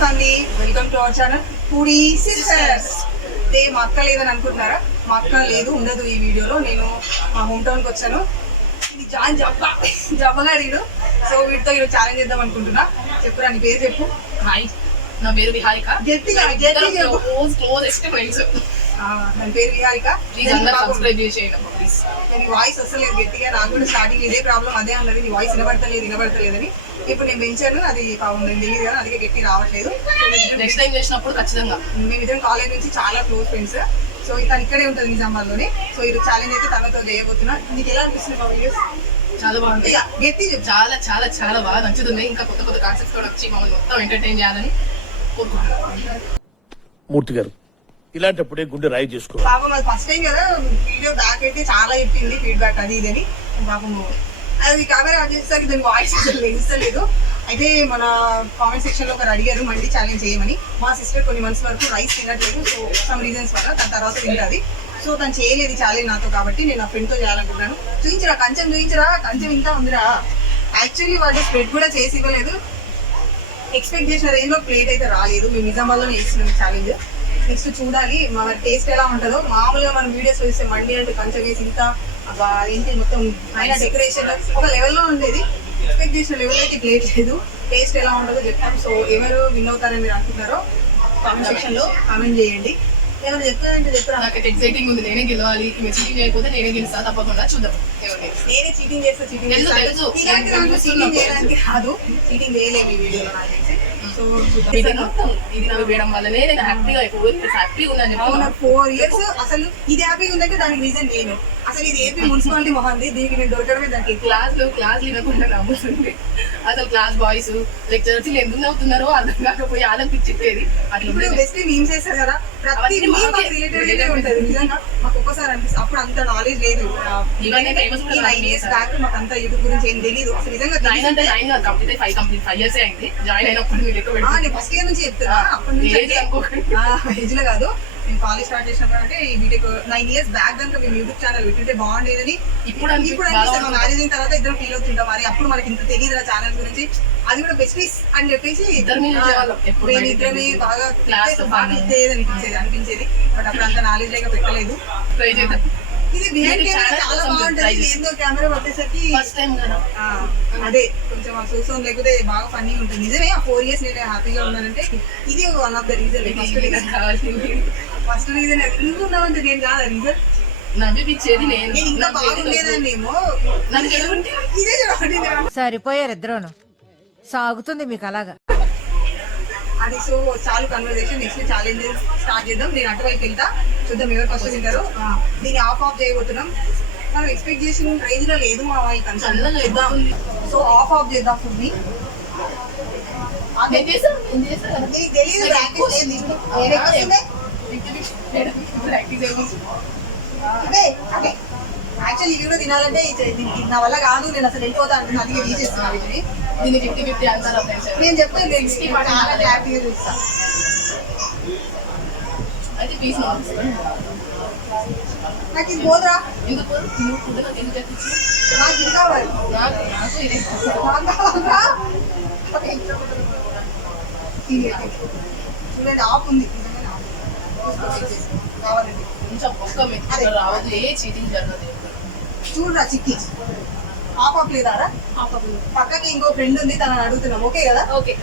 Family, welcome to our channel foodie sisters. ఇదే మా అక్క లేదని అనుకుంటున్నారా? మా అక్క లేదు, ఉండదు ఈ వీడియోలో. నేను మా హోమ్ టౌన్కి వచ్చాను. ఇది జాన్ జబ్బగా అడిగాడు. సో వీటితో ఈరోజు ఛాలెంజ్ చేద్దాం అనుకుంటున్నా. చెప్పురా, నీ పేరు చెప్పు. హాయ్, నా పేరు విహారిక. గట్టిగా దాని పేరు విహారిక. సబ్స్క్రైబ్ చేసేయండి ప్లీజ్. నేను వాయిస్ వస్తలేదు గట్టిగా. నాకు కూడా స్టార్టింగ్ ఇదే ప్రాబ్లం, అదే అన్నది నీ వాయిస్ వినబడతలేదని. ఇప్పుడు నేను పెంచాను, అది పాపం నేను తెలియదు కదా, అందుకే గట్టి రావట్లేదు. నెక్స్ట్ టైం చేసినప్పుడు ఖచ్చితంగా. మేమిద్దరం కాలేజ్ నుంచి చాలా క్లోజ్ ఫ్రెండ్స్. సో తను ఇక్కడే ఉంటుంది నిజామాబాద్లోనే. సో ఈరోజు ఛాలెంజ్ అయితే తనతో చేయబోతున్నా. నీకు ఎలా అనిపిస్తుంది మా వీడియోస్? చాలా బాగుంది, గట్టి చాలా చాలా చాలా బాగా నచ్చుతుంది. ఇంకా కొత్త కొత్త కాన్సెప్ట్స్ కూడా వచ్చి మమ్మల్ని మొత్తం ఎంటర్టైన్ చేయాలని కోరుకుంటున్నాను. మూర్తి గారు, ఇలాంటప్పుడే గుండె రాయి చేసుకో. పాపం అది ఫస్ట్ టైం కదా, వీడియో బ్యాక్ అయితే చాలా చెప్పింది ఫీడ్బ్యాక్ అది ఇదని. పాపం అది కెమెరా ఆన్ చేసేసరికి దాని వాయిస్ లెగిస్తలేదు. అయితే మన కామెంట్ సెక్షన్ లో ఒకరు అడిగారు మళ్ళీ ఛాలెంజ్ చేయమని. మా సిస్టర్ కొన్ని మంత్స్ వరకు రైస్ తినట్లేదు, సో సమ్ రీజన్స్ వల్ల. దాని తర్వాత తింటుంది. సో తను చేయలేదు ఛాలెంజ్ నాతో, కాబట్టి నేను నా ఫ్రెండ్ తో చేయాలనుకుంటున్నాను. చూపించరా కంచెం, కంచెం ఇంకా ఉందిరా. యాక్చువల్లీ వాళ్ళు స్ప్రెడ్ కూడా చేసి ఇవ్వలేదు. ఎక్స్పెక్ట్ చేసిన రేంజ్ లో ప్లేట్ అయితే రాలేదు. మేము నిజామాబాద్లోనే చేస్తున్నాం ఛాలెంజ్. నెక్స్ట్ చూడాలి మన టేస్ట్ ఎలా ఉంటుందో. మామూలుగా మనం వీడియోస్ వేస్తే మండి అంటే కంచెం వేసి ఇంత ఏంటి మొత్తం పైన డెకరేషన్ ఒక లెవెల్లో ఉండేది. ఎక్స్పెక్ట్ చేసిన లెవెల్ అయితే ప్లేట్ లేదు. టేస్ట్ ఎలా ఉంటుందో చెప్తాను. సో ఎవరు విన్ అవుతారని మీరు అనుకుంటారో కామెంట్ సెక్షన్ లో కామెంట్ చేయండి. ఏమైనా చెప్తారంటే చెప్పరా. నాకైతే ఎక్సైటింగ్ ఉంది. నేనే గెలవాలి. చీటింగ్ చేయకపోతే నేనే గెలుస్తా. తప్పకుండా చూద్దాం. నేనే చీటింగ్ చేస్తా. చీటింగ్ చేయడానికి కాదు, చీటింగ్ చేయలేము ఈ వీడియోలో నాకు తెలిసి. సో ఇది నాకు వేయడం వల్లనే నేను హ్యాపీగా 4 ఉందని అవును. 4 years అసలు ఇది హ్యాపీగా ఉందంటే దానికి రీజన్ నేను. అసలు ఇది ఏపీ మున్సిపాలిటీ మొహంది. దీనికి నేను దొరకడమే దానికి. క్లాస్ వినకుండా నమ్ముతుంది. అసలు క్లాస్ బాయ్స్ లెక్చరర్స్ ఎందుకు నవ్వుతున్నారో అర్థం కాకపోయి వాళ్ళకి పిచ్చిప్పేది. ఇప్పుడు బెస్ట్ మీమ్స్ చేస్తారు కదా, ప్రతి రిలేటెడ్ ఉంటుంది. నిజంగా మాకు ఒక్కసారి అనిపిస్తుంది. అప్పుడు అంత నాలెడ్జ్ లేదు. 9 years బ్యాక్ మాకు అంత యూట్యూబ్ గురించి ఏం తెలియదు. అసలు నిజంగా 9 కంప్లీట్ 5 years అయింది. జాయిన్ అయినప్పుడు మీరు నేను ఫస్ట్ ఇయర్ నుంచి చెప్తున్నా. అప్పటి నుంచి ఏజ్ లో కాదు, నేను కాలేజ్ స్టార్ట్ చేసినప్పుడు అంటే ఈ బీటెక్ 9 years బ్యాక్ కనుక మేము యూట్యూబ్ ఛానల్ పెట్టుంటే బాగుండేదని ఇప్పుడు అనిపిస్తుంది. మ్యారేజ్ అయిన తర్వాత ఇద్దరం ఫీల్ అవుతుంటాం. మరి అప్పుడు మనకి ఇంత తెలియదు ఛానల్ గురించి. అది కూడా బెస్ట్ అని చెప్పేసి ఇద్దరిని బాగా అనిపించేది. బట్ అప్పుడు అంత నాలెడ్జ్ లేక పెట్టలేదు. ఇది బిహైండ్ కెమెరా చాలా బాగుంటది. ఏందో కెమెరా పట్టేసరికి అదే కొంచెం చూసాం, లేకపోతే బాగా ఫన్నీ ఉంటుంది. నిజమే ఆ 4 years నేను హ్యాపీగా ఉన్నానంటే ఇది one of the reason. First reason నువ్వు ఉన్నావంటే నేను కాదా రీజన్. నేను ఇంకా బాగుండేదాన్నేమో. ఇదే చూడండి, సరిపోయారు ఇద్దరును. సాగుతుంది మీకు అలాగా. అది. సో చాలు కన్వర్సేషన్. నెక్స్ట్ ఛాలెంజ్ స్టార్ట్ చేద్దాం. నేను అటువైపు వెళ్తా, చూద్దాం ఎవరు ఫస్ట్ తింటారు. దీన్ని ఆఫ్ చేయబోతున్నాం. మనం ఎక్స్పెక్ట్ చేసిన రేంజ్ లో లేదు మా వాయి కొంచెం. సో ఆఫ్ చేద్దాం ఫుడ్ ని. తెలియదు యాక్చువల్లీ ఇవి కూడా తినాలంటే నా వల్ల కాదు. నేను అసలు వెళ్ళిపోతా అంటున్నా. అది తీసేస్తున్నా వీటిని. దీన్ని 50-50 అంటారు. నేను చెప్తాను, చాలా క్లారిటీగా చూస్తా. అయితే పీస్ నాకు ఇది పోదురా. ఎందుకు నాకు ఇది కావాలి. చూడండి ఆఫ్ ఉంది. కావాలండి కొంచెం ఒక్క మెత్త రావద్దు. ఏ చీటింగ్ జరగదు. చూడరా చిక్కి ఆఫ్ లేదారా? పక్కకి ఇంకో ఫ్రెండ్ ఉంది, తనని అడుగుతున్నాం. ఓకే కదా? ఓకే.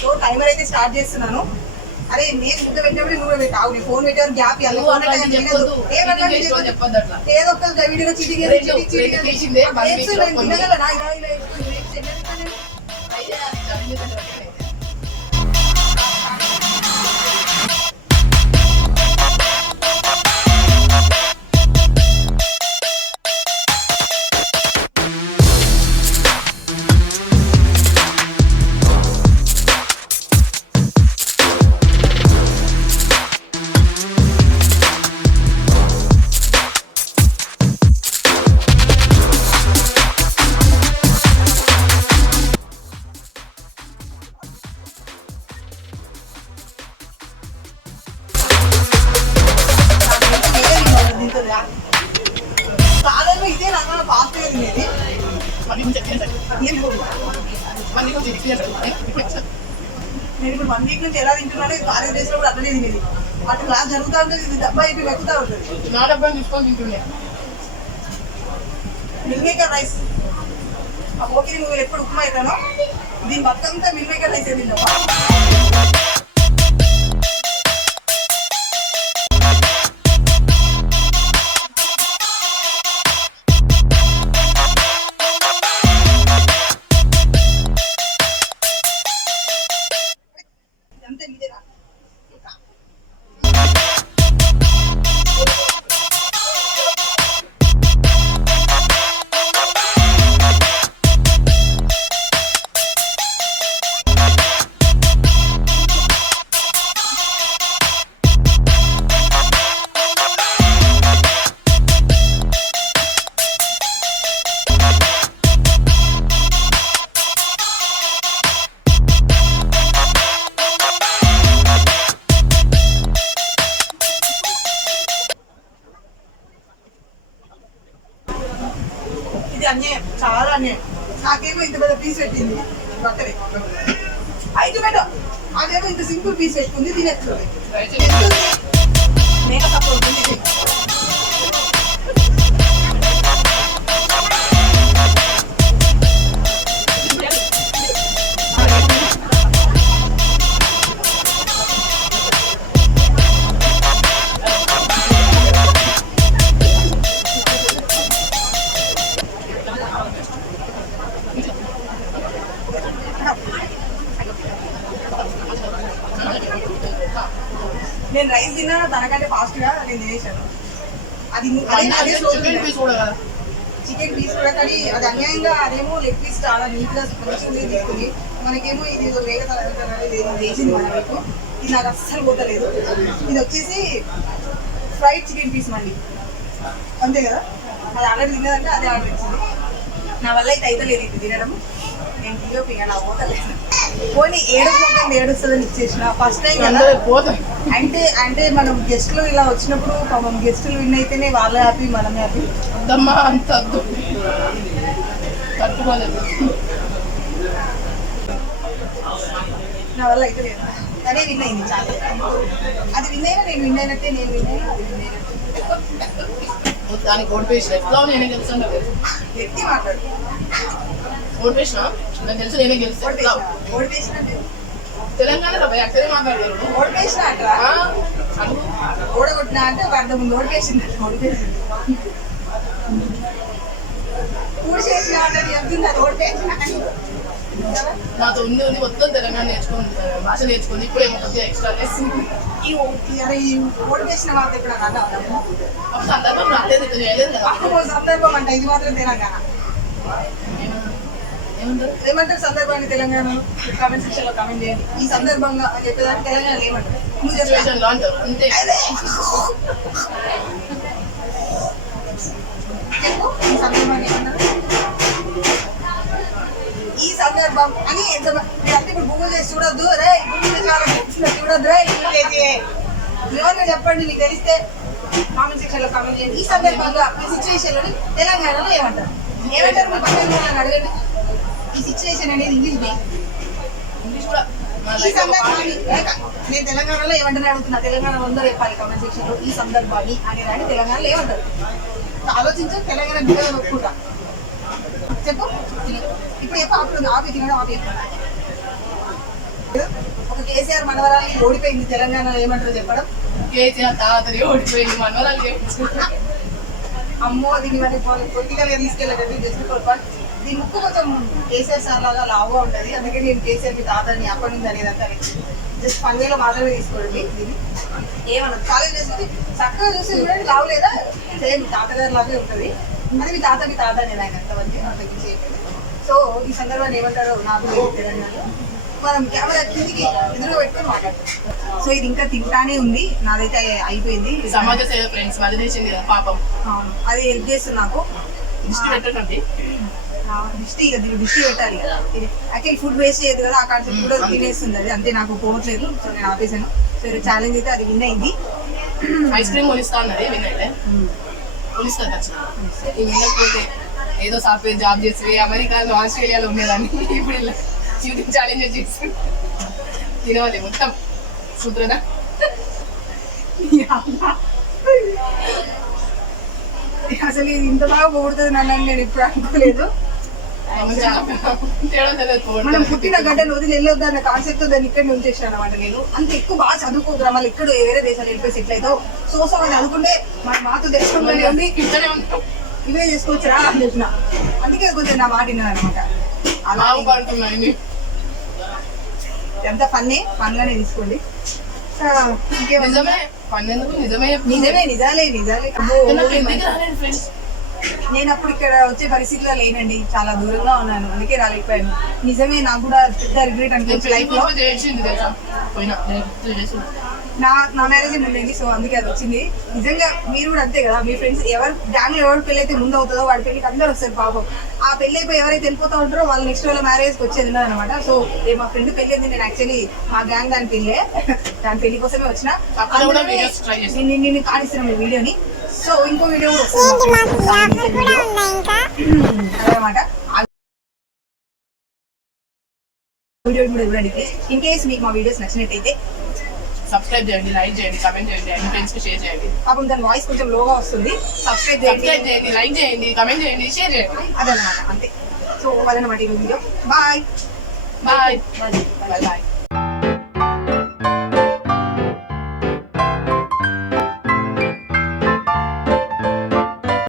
సో టైమర్ అయితే స్టార్ట్ చేస్తున్నాను. అరే నేను ముద్ద పెట్టినప్పుడు నువ్వు పెట్టావు. నీ ఫోన్ పెట్టాను గ్యాప్ ఏదో ఒక్కరు వీడియోలో చీటింగ్ కాలంలో ఇదే రకాల పాస్ అయ్యేది. నేను ఇప్పుడు 1 వీక్ నుంచి ఎలా తింటున్నానో కాలేజ్ డేస్ లో కూడా అట్లనే తినేది. అటు క్లాస్ జరుగుతూ ఉంటుంది, ఇది డబ్బా అయిపోయి వెక్కుతూ ఉంటుంది. నా డబ్బా తీసుకొని తింటుండే. మిల్ మేకర్ రైస్ ఆ పోకిరి నువ్వు ఎప్పుడు ఉప్మా అవుతానో దీని బతుకంతా మిల్ మేకర్ రైస్ తిందా. అంతే నీదేనా? ఇది అన్యాయం, చాలా అన్యాయం. నాకేమో ఇంత పెద్ద పీస్ పెట్టింది బట్టలే అయితే మేడం, అదేమో ఇంత సింపుల్ పీస్ పెట్టుకుంది తినేస్తుంది. మేక సపోర్ట్ ఉంది. నేను రైస్ తిన్నా తనకంటే ఫాస్ట్ గా నేను తినేసాను. అది అదే చికెన్ పీస్ కూడా, కానీ అది అన్యాయంగా అదేమో లెగ్ పీస్ చాలా నీట్ గా మంచిగా తీసుకుని మనకేమో ఇది వేగ వేసింది మన వైపు. ఇది నాకు అస్సలు పోతలేదు. ఇది వచ్చేసి ఫ్రైడ్ చికెన్ పీస్ మళ్ళీ అంతే కదా, అది ఆర్డర్ తిన్నదంటే అదే ఆర్డర్ ఇచ్చింది. నా వల్ల అయితే లేదు ఇది తినడం. నేను తినోపిగా నా పోతలేదు. పోనీ ఏడుస్తుందని ఇచ్చేసిన ఫస్ట్ టైం కదా. అంటే మనం గెస్ట్లు ఇలా వచ్చినప్పుడు పాపం గెస్టులు విన్ అయితేనే వాళ్ళ హ్యాపీ, మనం హ్యాపీ. అంత నా వల్ల అయితే లేదు. అదే విన్ అయింది చాలా. అది విన్ అయినా నేను విన్ అయినట్టే, నేను విన్ అయినా అది విన్ అయినట్టే. దానికి ఓడిపోయి ఎట్లా నేనే గెలుస్తాను. ఎత్తి మాట్లాడు. ఓడిపోయినా నాకు తెలుసు నేనే గెలుస్తాను. ఓడిపోయినంటే తెలంగాణలో అక్కడే మాట్లాడతారు. ఓడిపోయిన అంటారా? ఓడగొట్టినా అంటే ఒక అర్థం ముందు ఓడిపోయింది. ఓడిపోయింది పూడి చేసిన ఆల్రెడీ చెప్తుంది. అది ఓడిపోయింది. నాతో ఉంది మొత్తం తెలంగాణ నేర్చుకుంది, భాష నేర్చుకుంది. ఇప్పుడే మొత్తం ఎక్స్ట్రా చేస్తుంది. ఈ ఓడిపోయిన వార్త ఎప్పుడు అన్నా సందర్భం రాలేదు చేయలేదు కదా. సందర్భం అంటే ఇది మాత్రం తెలంగాణ ఏమంటారు? సందర్భాన్ని తెలంగాణలో కామెంట్ సెక్షన్ లో కామెంట్ చేయండి. ఈ సందర్భంగా అని చెప్పేదాన్ని తెలంగాణలో ఏమంటారు? అంతే. చెప్పు ఈ సందర్భాన్ని ఏమన్నారు? ఈ సందర్భం అని మీరంతా ఇప్పుడు గూగుల్ చేసి చూడొద్దు. రే గూగుల్ చూడొద్దు. రే ఏమన్నా చెప్పండి, మీకు తెలిస్తే కామెంట్ సెక్షన్ లో కామెంట్ చేయండి. ఈ సందర్భంగా ఈ సిచ్యువేషన్ లోని తెలంగాణలో ఏమంటారు? ఏమంటారు మీ పక్కన అడగండి. ఈ సిచ్యువేషన్ అనేది ఇంగ్లీష్ కూడా ఈ సందర్భాన్ని నేను తెలంగాణలో ఏమంటారు అడుగుతున్నా. తెలంగాణలో అందరూ చెప్పాలి కామెంట్ సెక్షన్ లో ఈ సందర్భాన్ని అనేదాన్ని తెలంగాణలో ఏమంటారు? ఆలోచించు. తెలంగాణ బిడ్డలు నొప్పుకుంటా చెప్పు. ఇప్పుడు చెప్పు. ఆపి ఆపి తినడం ఆపి. ఒక కేసీఆర్ మనవరాలు ఓడిపోయింది తెలంగాణలో ఏమంటారు చెప్పడం? కేసీఆర్ తాతని ఓడిపోయింది మనవరాలు చెప్పించుకుంటా. అమ్మో దీని వాటి పొట్టిగా తీసుకెళ్ళలేదు జస్ట్ దీని ముక్కు కొంచెం కేసీఆర్ సార్ లాగా లావుగా ఉంటుంది. అందుకే నేను కేసీఆర్ మీ తాతని అప్పటి నుంచి అనేదంతా జస్ట్ పనివేలో మాత్రమే తీసుకోండి. దీన్ని ఏమన్నా కాలేజ్ చేస్తుంది చక్కగా చూసి చూడండి, లావు లేదా సేమ్ తాతగారి లాగే ఉంటుంది. అది మీ తాత అనేది ఆయన అంతమంది అంతకు చేయలేదు. సో ఈ సందర్భాన్ని ఏమంటారో నాకు తెలంగాణలో మనం కెమెరా కిందికి ఎదురుగా పెట్టుకొని మాట్లాడతాం. సో ఇది ఇంకా తింటానే ఉంది. నాదైతే అయిపోయింది. సమాజ సేవ ఫ్రెండ్స్ వదిలేసింది కదా పాపం. అది హెల్ప్ చేస్తుంది నాకు. దిష్టి పెట్టండి. దిష్టి పెట్టాలి కదా. యాక్చువల్లీ ఫుడ్ వేస్ట్ చేయదు కదా, ఆ కాన్సెప్ట్ కూడా తినేస్తుంది. అది అంతే నాకు పోవట్లేదు. సో నేను ఆపేసాను. సో ఛాలెంజ్ అయితే అది విన్ అయింది. ఐస్ క్రీమ్ కొనిస్తా అన్నది విన్ అయితే కొనిస్తాను ఖచ్చితంగా. వినకపోతే ఏదో సాఫ్ట్వేర్ జాబ్ చేసి అమెరికాలో ఆస్ట్రేలియాలో ఉండేదాన్ని. ఇప్పుడు షూటింగ్ ఛాలెంజ్ చేసి తినవాలి మొత్తం సూత్రనా అసలు ఇది ఇంత బాగా పోగొడుతుంది నన్ను నేను ఇప్పుడు అనుకోలేదు. మనం పుట్టిన గడ్డను వదిలి వెళ్ళొద్దు అన్న కాన్సెప్ట్ దాన్ని ఇక్కడ ఉంచేసాను అనమాట. నేను అంత ఎక్కువ బాగా చదువుకోదురా, మళ్ళీ ఇక్కడ వేరే దేశాలు వెళ్ళిపోయి సెటిల్ అవుతావు, సో అని చదువుకుంటే మన మాతో తెలుసుకుంటూనే ఉంది, ఇవే చేసుకోవచ్చురా అని చెప్పిన. అందుకే కొంచెం నా మాట విన్నాను అనమాట. అలా ఎంత ఫన్గానే తీసుకోండి. నిజమే నిజమే నిజాలే నేను అప్పుడు ఇక్కడ వచ్చే పరిస్థితిలో లేనండి, చాలా దూరంగా ఉన్నాను, అందుకే రాలేకపోయాను. నిజమే, నాకు కూడా పెద్ద రిగ్రెట్ అనిపించింది లైఫ్ లో. నా మ్యారేజ్ ఉండేది, సో అందుకే అది వచ్చింది. నిజంగా మీరు కూడా అంతే కదా, మీ ఫ్రెండ్స్ ఎవరు గ్యాంగ్ లో ఎవరు పెళ్లి అయితే ముందు అవుతుందో వాడి పెళ్లికి అందరూ వస్తారు పాపం. ఆ పెళ్లి అయిపోయి ఎవరైతే వెళ్ళిపోతా ఉంటారో వాళ్ళు నెక్స్ట్ వాళ్ళ మ్యారేజ్కి వచ్చేది అనమాట. సో మా ఫ్రెండ్ పెళ్లి అయింది, నేను యాక్చువల్లీ మా గ్యాంగ్ దాని పెళ్ళే, దాని పెళ్లి కోసమే వచ్చిన. నేను కానిస్తున్నాను ఈ వీడియోని. సో ఇంకో వీడియో కూడా వస్తుంది అదనమాట. వీడియో కూడా చూడండి ప్లీజ్. ఇన్ కేస్ మీకు మా వీడియోస్ నచ్చినట్టయితే సబ్స్క్రైబ్ చేయండి, లైక్ చేయండి, కమెంట్ చేయండి, అండ్ ఫ్రెండ్స్ కి షేర్ చేయండి. పాపం దాని వాయిస్ కొంచెం లోగా వస్తుంది. సబ్స్క్రైబ్ చేయండి, లైక్ చేయండి, కమెంట్ చేయండి, షేర్ చేయండి. అదనమాట అంతే. సో అదనమాట ఈ వీడియో. Bye bye bye bye.